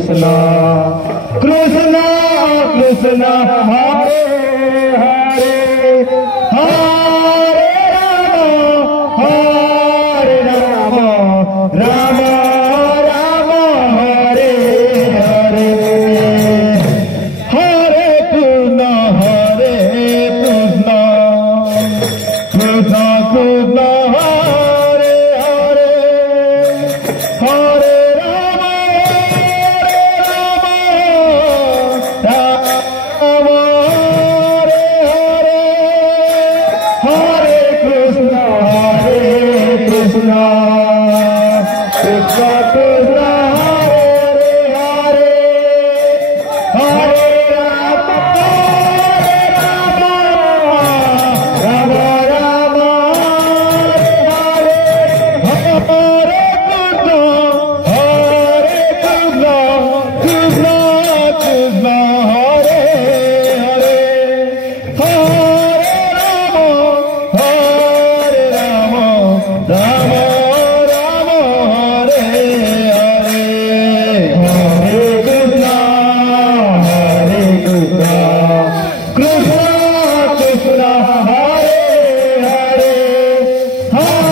Krishna Krishna Krishna Hare Hare Hare Rama Rama Rama Hare Hare Hare Krishna Krishna Krishna Hare Hare Hare Rama Rama Hare Hare Hare Krishna Krishna Krishna Hare Hare Hare Rama Rama Rama Hare Hare Krishna Krishna Hare Hare Hare Rama Rama Rama Hare Hare Hare Krishna Krishna Krishna Hare Hare Hare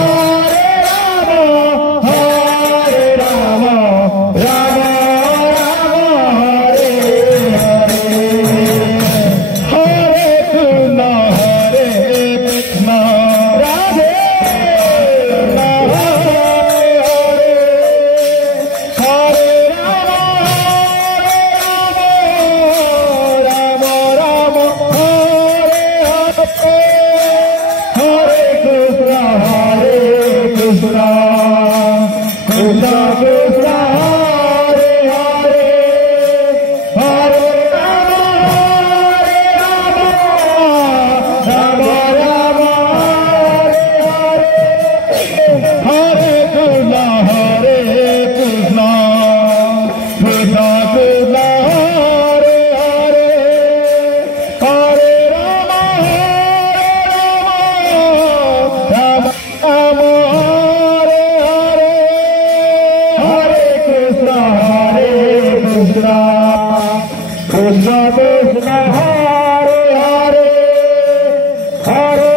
Rama Rama Rama Hare Hare Hare Krishna Radhe Rama Hare Rama Rama Rama Hare Hare Hare Krishna Krishna Krishna Hare Hare Hare Rama Rama Rama Hare Krishna Krishna Krishna Hare Hare Hare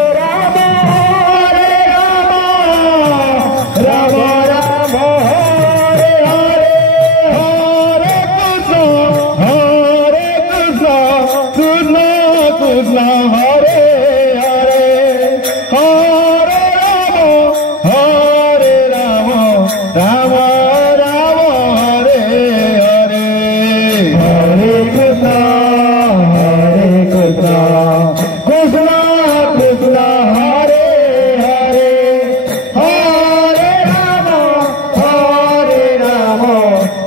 Rama Rama Rama Hare Hare Hare Krishna Krishna Krishna Hare Hare Hare Rama Rama Rama Hare Hare Hare Krishna Krishna Krishna Hare Hare Hare Rama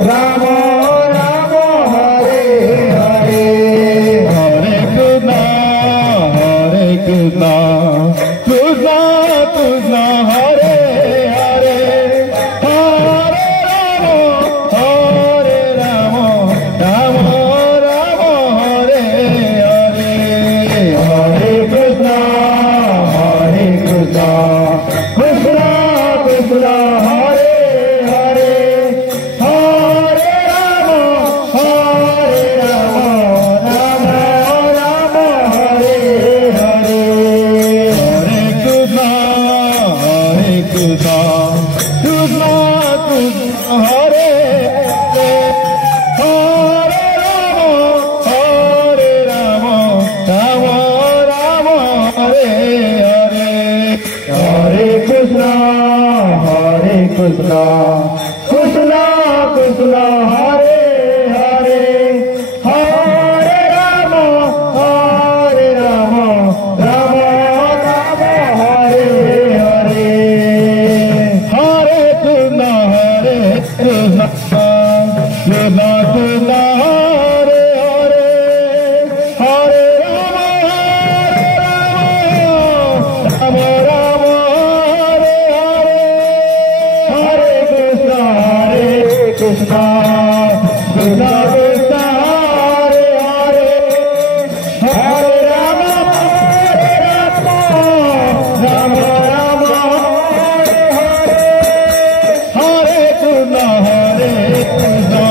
Rama Rama Hare Hare Hare Krishna Krishna Krishna Hare Hare Hare Rama Rama Rama Hare Hare Hare Krishna Krishna Krishna Hare Hare Hare Rama Rama Rama Hare Hare Hare Krishna Krishna Krishna Hare Hare Hare Rama Rama Rama Hare Hare Hare Krishna Krishna Krishna Hare Hare Hare Rama Rama Rama Hare Hare Hare Krishna Krishna Krishna Hare Hare Hare Rama Rama Rama Hare Hare Hare Krishna Krishna Krishna Hare Hare Hare Rama Rama Rama Hare Hare Hare Krishna Krishna Krishna Hare Hare Hare Rama Rama Rama Hare Hare Hare Krishna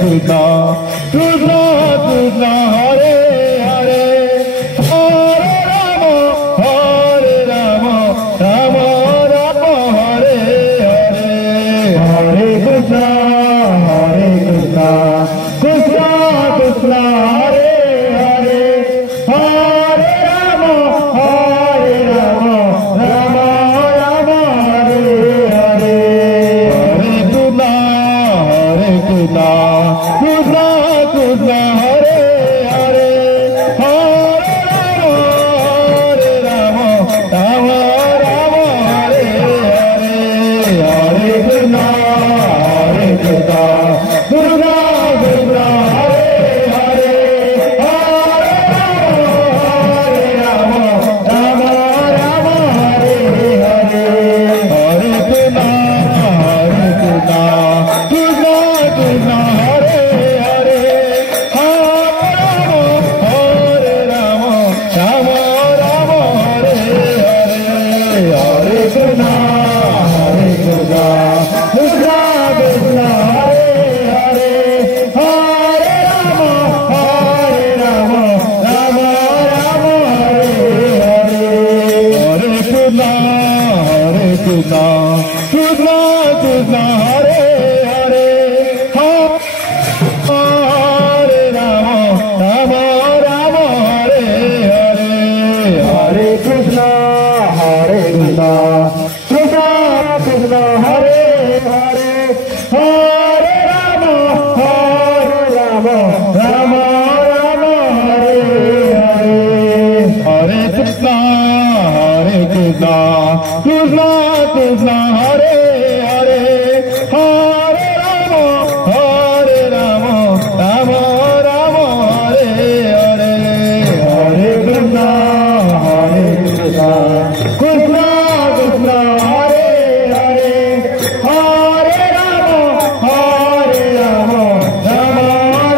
Krishna Krishna Krishna Hare Hare Hare Rama Rama Rama Hare Hare Hare Krishna Krishna Krishna Hare Hare Hare Rama Rama Rama Hare Hare Hare Krishna Krishna Krishna Hare Hare Hare Rama Rama Rama Hare Hare Hare Krishna Krishna Krishna Hare Hare Hare Rama Rama Rama Hare Hare Hare Krishna Krishna Krishna Hare Hare Hare Rama Rama Rama Hare Hare Hare Krishna Krishna Krishna Hare Hare Hare Rama Rama Rama Hare Hare Hare Krishna Krishna Krishna Hare Hare Hare Rama Rama Rama Hare Hare Hare Krishna Krishna Krishna Hare Hare Hare Rama Rama Rama Hare Hare Hare Krishna Krishna Krishna Hare Hare Hare Rama Rama Rama Hare Hare Hare Krishna Krishna Krishna Hare Hare Hare Rama Rama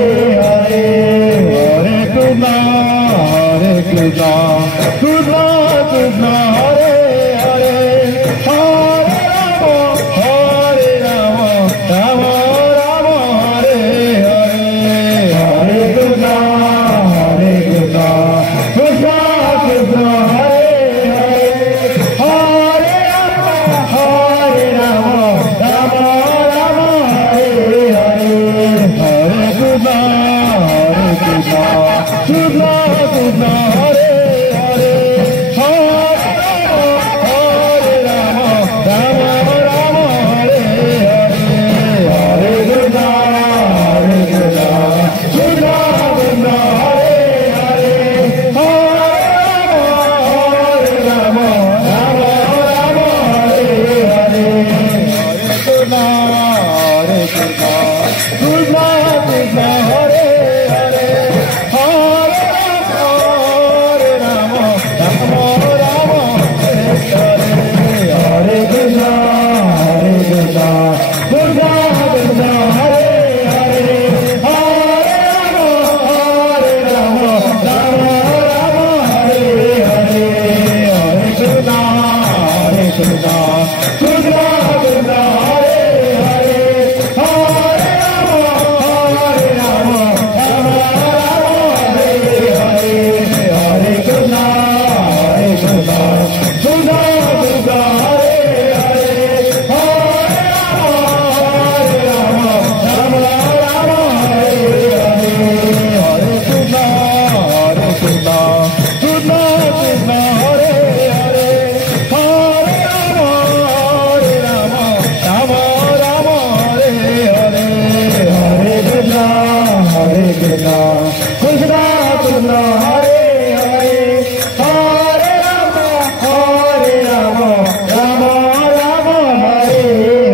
Rama Hare Hare Hare Krishna Krishna Krishna Hare Hare Hare Rama Rama Rama Hare Hare Hare Krishna Krishna Krishna Hare Hare Hare Rama Rama Rama Hare Hare Hare Krishna Krishna Krishna Hare Hare Hare Rama Rama Rama Hare Hare Hare Krishna Krishna Krishna Hare Hare Hare Rama Rama Rama Hare Hare Hare Krishna Krishna Krishna Hare Hare Hare Rama Rama Rama Hare Hare Hare Krishna Krishna Krishna Hare Hare Hare Rama Rama Rama Hare Hare Hare Krishna Krishna Krishna Hare Hare Hare Rama Rama Rama Hare Hare Hare Krishna Krishna Krishna Hare Hare Hare Rama Rama Rama Hare Hare Hare Krishna Krishna Krishna Hare Hare Hare Rama Rama Rama Hare Hare Hare Krishna Krishna Krishna Hare Hare Hare Rama Rama Rama Hare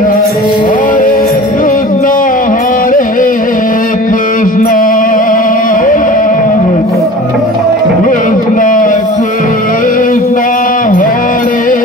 Hare Hare Krishna Krishna Krishna Krishna Hare